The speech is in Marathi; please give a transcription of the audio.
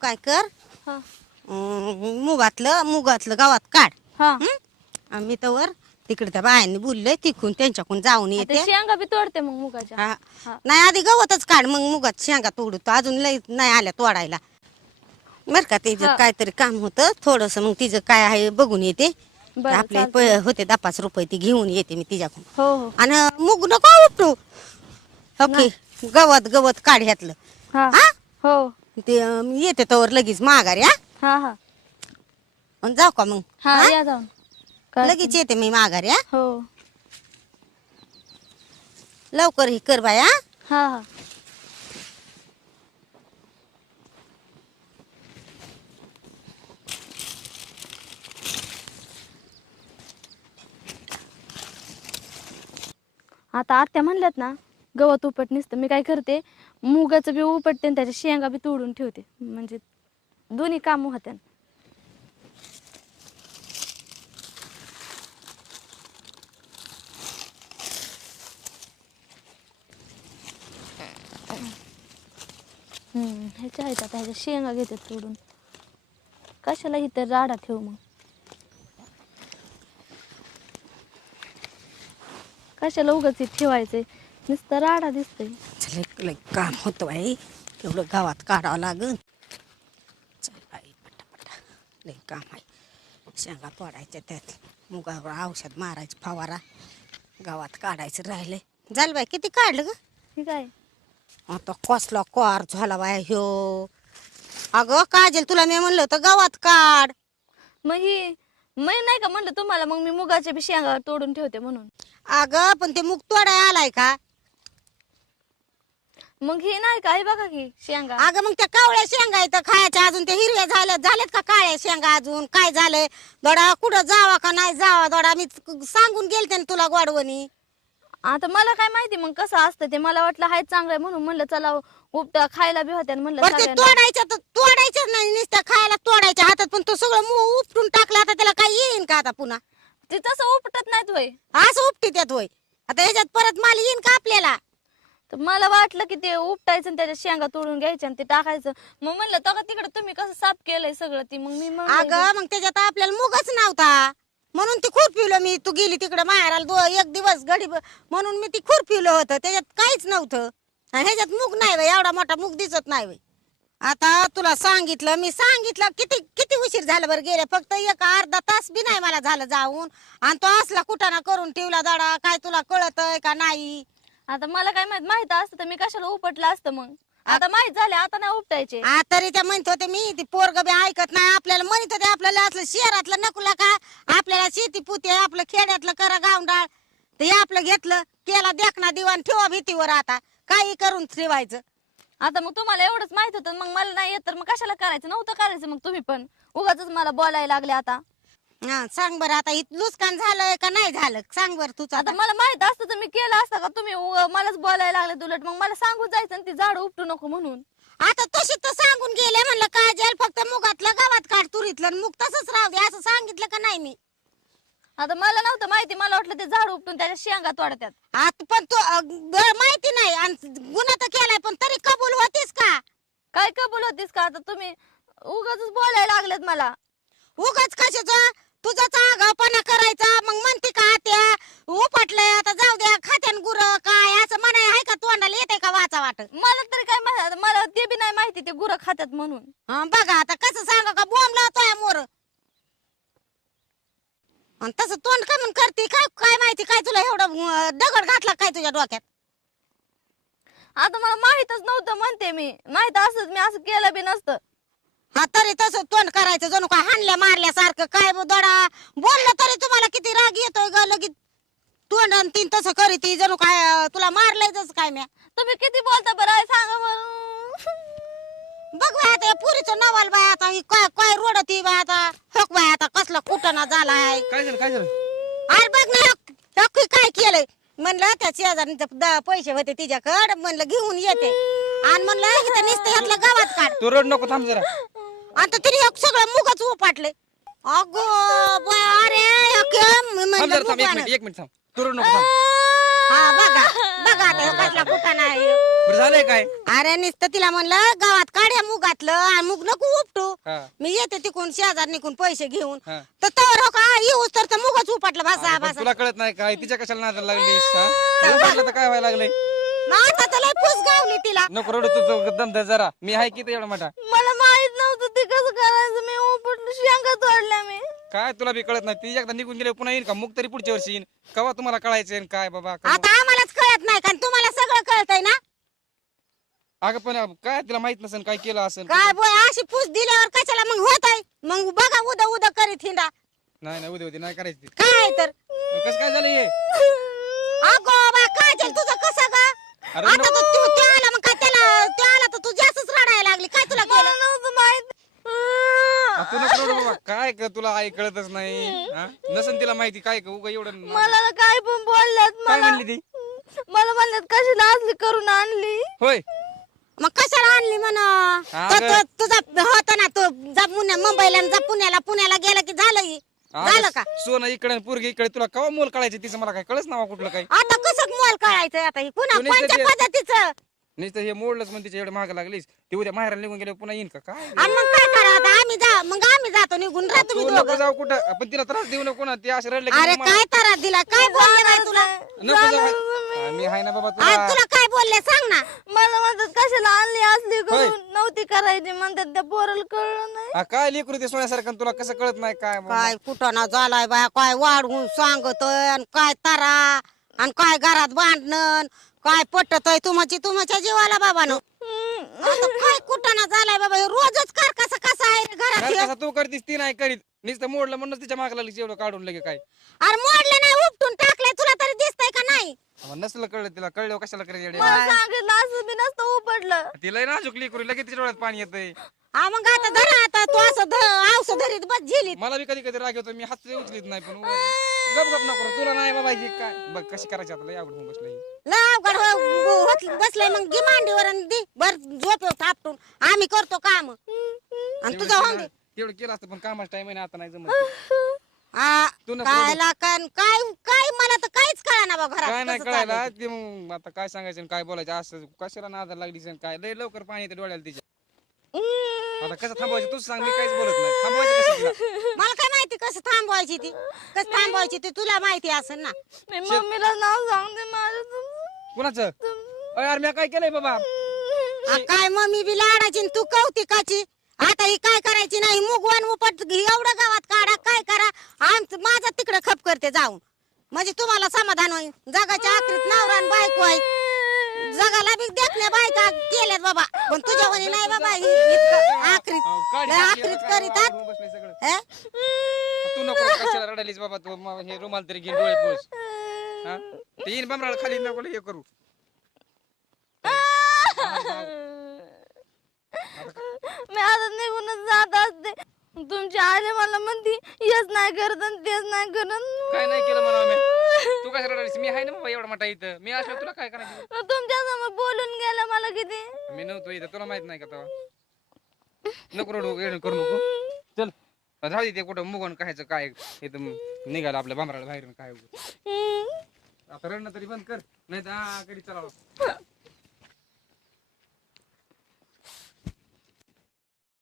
काय कर? हा. अं, मुगातलं मुगातलं गावात काढ. हा. हं? आणि मी तर तिकडे त्या बायांनी बोललंय तिकून त्यांच्याकडून जाऊन आता येते. शेंगा बी तोडते मग मुगाच्या. हा. हा. नाही आधी गवतच काढ मग मुगात शेंगा तोडू तो अजून लई नाही आल्या तोडायला. बर का तिचं हा. काहीतरी काम होतं. थोडस मग तिचं काय आहे बघून येते. बरं, आपले चालतंय. प- होते दहा पाच रुपये ती घेऊन येते मी तिच्याकडून. हो हो. आणि मुग नको उपटू. ओके गवत गवत काढ ह्यातलं. हा. हा? हो. ते अं, येते तवर लगेच माघारी हा? हा हा. जाऊ का मग? हा हा? या जाऊन. काय- लगेच येते मी माघारी हा? हो. लवकर ही कर बाया हा? हा आता आत्या म्हणल्यात ना गवत उपट नसतं मी काय करते मुगाचं बी उपटते आणि त्याच्या शेंगा बी तोडून ठेवते. म्हणजे दोन्ही काम होत्या. हम्म ह्याच्या आहेत आता ह्याच्या शेंगा घेतात तोडून. कशाला इथं राडा ठेव मग? कशाला उगाच ठेवायचंय? नुसतं राडा दिसतंय. एक लय काम होतं बाई. तेवढं गावात काढावं लागन. चल बाई पटापटा. लय काम आहे. शेंगा तोडायच्या त्यात. मुगावर औषध मारायचं फवारा. गावात काढायचं राहिले झालं बाई किती काढलं ग? ठीक आहे. आता कसला कार झाला बाय ह्यो. अगं काजल तुला मी म्हणलं होतं गावात काढ. मग ही मी नाही का म्हणलं तुम्हाला मग मी मुगाच्या बी शेंगा तोडून ठेवते म्हणून. अगं पण ते मुग तोडाय आलाय का? मग ही नाही का? हे बघा की शेंगा. अगं मग त्या कावळ्या शेंगा इथं खायच्या अजून. ते हिरव्या झाल्या झाल्यात का काळ्या शेंगा अजून? काय झालंय? दोडा कुठं जावा का नाही जावा दोडा? मी सांगून गेलते ना तुला गोडवणी. आता मला काय माहिती मग कसं असतं ते? मला वाटलं हाय चांगलं आहे म्हणून म्हणलं चला उपटा खायला बी होत्या म्हणलं बरं ते सगळ्यांना. तोडायच्या तर तोडायच्याच नाही नुसत्या खायला तोडायच्या हातात. पण तो सगळं मू उपटून टाकला आता त्याला काय येईन का आता पुन्हा? ते तसं उपटत नाहीत होय. असं उपटी त्यात होय. आता ह्याच्यात परत माल येईन का आपल्याला? तर मला वाटलं की ते उपटायचं आणि त्याच्या शेंगा तोडून घ्यायच्या आणि ते टाकायचं. मग म्हणलं तर तिकडे तुम्ही कसं साफ केलंय सगळं ती? मग मी म्हणलं अगं मग त्याच्यात आपल्याला मुगच नव्हता. म्हणून ती खुरपिवलं मी. तू गेली तिकडे माहेराला दो एक दिवस गडी म्हणून मी ती खुरपिवलं होतं. त्याच्यात काहीच नव्हतं. आणि ह्याच्यात मूग नाही बाई एवढा मोठा मूग दिसत नाही बाई. आता तुला सांगितलं मी सांगितलं किती किती उशीर झाला बरं गेले. फक्त एक अर्धा तास बी नाही मला झालं जाऊन. आणि तो असला कुटाणा करून ठेवला दाडा काय तुला कळतय का नाही? आता मला काय माहीत माहीत असतं तर मी कशाला उपटलं असतं मग? आता माहीत झाले आता नाही उपटायचे. आ तरी त्या म्हणत होते मी ती पोरग बी ऐकत नाही आपल्याला म्हणत होते आपल्याला असलं शहरातलं नकुला का? आपल्याला शेती पुते आपलं खेड्यातलं करा गावंडाळ ते आपलं घेतलं केला देखना दिवाण ठेवा भीतीवर आता. काही करून ठेवायचं. आता मग तुम्हाला एवढंच माहीत होतं मग मला नाही येत तर मग कशाला करायचं? नव्हतं करायचं मग तुम्ही पण. उगाच मला बोलायला लागले आता. हा सांग बरं आता इथं नुकसान झालंय का नाही झालं? सांग बरं तुझं आता आता मला माहीत असतं तर मी केलं असतं का? तुम्ही उगा मलाच बोलायला लागले उलट मग मला सांगून जायचं आणि ती झाड उपटू नको म्हणून. आता तशी तर सांगून गेले म्हणलं काजल फक्त मुगातलं गावात काढ तुरीतलं आणि मुग तसंच राहू दे असं सांगितलं का नाही मी? आता मला नव्हतं माहिती मला वाटलं ते झाड उपटून त्याच्या शेंगा तोडत्यात. आता पण तू अं, बरं माहिती नाही आणि गुन्हा तर केलाय पण तरी कबूल होतीस का? काय कबूल होतीस का? आता तुम्ही उगाच बोलायला लागलेत मला. उगाच कशाच? तुझाच आगावपणा करायचा मग म्हणते का त्या उपटलंय आता जाऊ द्या खात्यान गुर काय असं म्हणाय आहे का तोंडाला येते का वाचा वाट? मला तरी काय माहिती मला ते बी नाही माहिती ते गुरं खात्यात म्हणून. हं, बघा आता कसं सांगा का बॉम्ब लावतोय मोर. आणि तसं तोंड का म्हणून करते काय काय माहिती काय तुला एवढं अं, दगड घातला काय तुझ्या डोक्यात? आता मला माहितच नव्हतं म्हणते मी. माहीत असत मी असं केलं बी नसतं. हा तरी तसं तोंड करायचं जणू काय हाणल्या मारल्यासारखं काय दडा. बोललं तरी तुम्हाला किती राग येतोय ग लगेच तोंड आणि तीन तसं करीत जणू काय तुला मारलंय काय म्या. तुम्ही किती बोलता बरं आहे सांगा बरं बघ बाय आता पुरीचं नवाल बाय आता ही काय काय रोडत ही बाय आता. हक बाय आता कसला कुटणा झालाय. काय झालं काय झालं? अरे बघ ना हक काय केलंय. म्हणलं त्या शेजारीचं द- पैसे होते तिच्याकडे म्हणलं घेऊन येते. आणि म्हणलं इथं नुसतं गावात काढ. तू रड नको थांब जरा. आता तिने एक सगळं मुगच उपाटले अगो बाय अरे हक, मी थांब म्हणलं जरा थांब एक मुगानं. मिनिट एक मिनिट थांब. नको हा बघा बघा आता ह्यो कसला कुठं नाही. बरं झालंय काय? अरे नुसतं तिला म्हणलं गावात काढ्या मुगातलं आणि मुग नको उपटू. हा. मी येते तिकून शेजार निकून पैसे घेऊन. हा. तर तवर हो का येऊस तर ते मुगच उपटलं भासा पण भासा. तुला कळत नाही काय? तिच्या कशाला नादाला लागलीस हा? तुला वाटलं तर काय व्हायला लागलंय? मग आता तर लय फुस गावली तिला. नको रडू तुझं जरा. मी आहे किती एवढा मोठा? शेंगा तोडल्या मी. काय तुला बी कळत नाही? ती एकदा निघून गेले पुन्हा येईल का? मुग तरी पुढच्या वर्षी येईन. कवा तुम्हाला कळायचं काय बाबा आता आम्हालाच कळत नाही कारण तुम्हाला सगळं कळतंय ना. अगं पण काय तिला माहीत नसेल काय केलं असेल? काय बोय अशी फुस दिल्यावर कशाला मग होत आहे? मग बघा उदा उदा करीत हिंडा. नाही नाही उद्या उद्या नाही करायचं ते. काय तर? कसं काय झालं हे? अगो बा काय झालं तुझं कसं का आता तर तू ते आला मग काय त्याला ते आला तर तू जास्तच रडायला लागली काय तुला केलं नव्हतं माहीत आ, तू नको रडू बाबा काय क तुला आई कळतच नाही? हा? नसेल तिला माहिती काय का उगा एवढं मला ना काय पण बोलल्यात काय मला. म्हणली ती? मला म्हणल्यात कशाला असली करून आणली? होय. मग कशाला आणली म्हण. तुझा होता ना तू जा पुण्या मुंबईला आणि जा पुण्याला. पुण्याला गेला की झालं ही. झालं का? सोनं इकडे आणि पोरगी इकडे तुला कवा मोल कळायचं तिचं? मला काय कळच ना कुठलं काय आता कसं मोल कळायचं आता ही? पुन्हा कोणत्या पद्धतीचं? नुसतं हे मोडलंच म्हणून तिच्या एवढं महाग लागलीस ती उद्या माहेराला निघून गेले पुन्हा येईन का? काय? आणि मग काय करा आता? आम्ही जा मग आम्ही जातो निघून राहा तुम्ही तू नको दोघं जाऊ कुठं पण तिला त्रास देऊ नको ना ती अशी रडले की अरे मला- काय तारा दिला? काय बोलले बाई तुला? नको जाऊ. हा, मी आहे ना बाबा आज तुला तुला काय बोलले? सांग ना. मला म्हणतात कशाला आणली असली करून? नव्हती करायची म्हणतात त्या पोराला कळलं नाही. हा, काय लेकरू ते सोन्यासारखं आणि तुला कसं कळत नाही काय बाबा? काय कुठं ना झालाय बाया काय वाढवून सांगतोय आणि काय तारा आणि काय घरात भांडण काय पटतय तुमची तुमच्या जीवाला बाबानो? आता काय कुठं ना झालाय बाबा? हे रोजच कर कसं कसं आहे रे घरात? हे? कसं तू करतीस ती नाही करीत. नुसतं मोडलं म्हणून तिच्या माग लागली एवढं काढून लगे काय. अरे मोडले नाही उपटून टाकले तुला तरी दिसतंय का नाही? आम्हाला नसलं कळलं तिला कळलं कशाला करायचं? मला सांगितलं असं बी नसतं उपडलं तिला नाजूक लेकरू लगेच तिच्या डोळ्यात पाणी येतंय. हा मग आता धरा आता तू असं ध- औषध धरीत बस झेलीत. मला बी कधी कधी राग येतो मी हात उचलीत नाही पण गप गप नको तुला नाही बाबा हे काय? बघ कशी करायची आता लय आवड होऊन बसलं. हे. लय अवघड हो- होत- बसलंय मग घे मांडीवर आणि दे. बर झोपेव थापटून. आम्ही करतो काम. आणि तुझं होऊन केलं- दे तेवढं केलं असतं पण कामाचा टाइम आहे ना आता नाही जमत. हा, तू नको काय. लाकन काय काय मला तर काहीच कळा ना बा काय घरात नाही कसं कळायला. ते? मग आता काय सांगायचं आणि काय बोलायचं असं कशाला नादाला लागली आणि काय? लय लवकर पाणी येते डोळ्याला तिच्या. आता कसं थांबवायचं? तूच सांग मी काहीच बोलत नाही. थांबवायचं कसं तिला? मला काय माहिती कसं थांबवायची ती? कसं थांबवायची ती? तुला माहिती असेल ना. मी मम्मीला नाव सांगते माझं कुणाचं? यार मी काय केलंय बाबा? आ, काय मम्मी बी लाडाची आणि तू कौतिकाची? आता ही काय करायची नाही? मुगवण उपट एवढं गावात काढा काय करा? आमचं माझा तिकडे खप करते जाऊन. म्हणजे तुम्हाला समाधान होईल. जगाच्या आखरीत नवरा बायको आहे. जगाला बी देखण्या बायका केल्यात बाबा. पण तुझ्या वणी नाही बाबा ही इतकं आखरीत. काढ लय करीतात. होऊन बसलंय सगळं. हे? तू नको कशाला रडायलीस बाबा तू म- हे रुमाल तरी घेऊन डोळे पोस. हा? ते येईन खाली नको लय हे करू. मी आता निघूनच जात असते. तुमची आले मला म्हणती हेच नाही करत आणि तेच नाही करत. काय नाही केलं म्हणा मी. तू कशाला रडायलीस? मी आहे ना बाबा एवढा मोठा इथं. मी असलो तुला काय करायचं? तुमच्यासमोर बोलून गेला मला किती? मी नव्हतो इथं. तुला माहीत नाही का तेव्हा? नको रडू येडू करू नको. चल. राहू दे ते कुठं मुगून कायचं काय इथं निघालं आपल्या बांबराला बाहेरून काय उगाच. हम्म. आता रडणं तरी बंद कर नाही तर कधी चला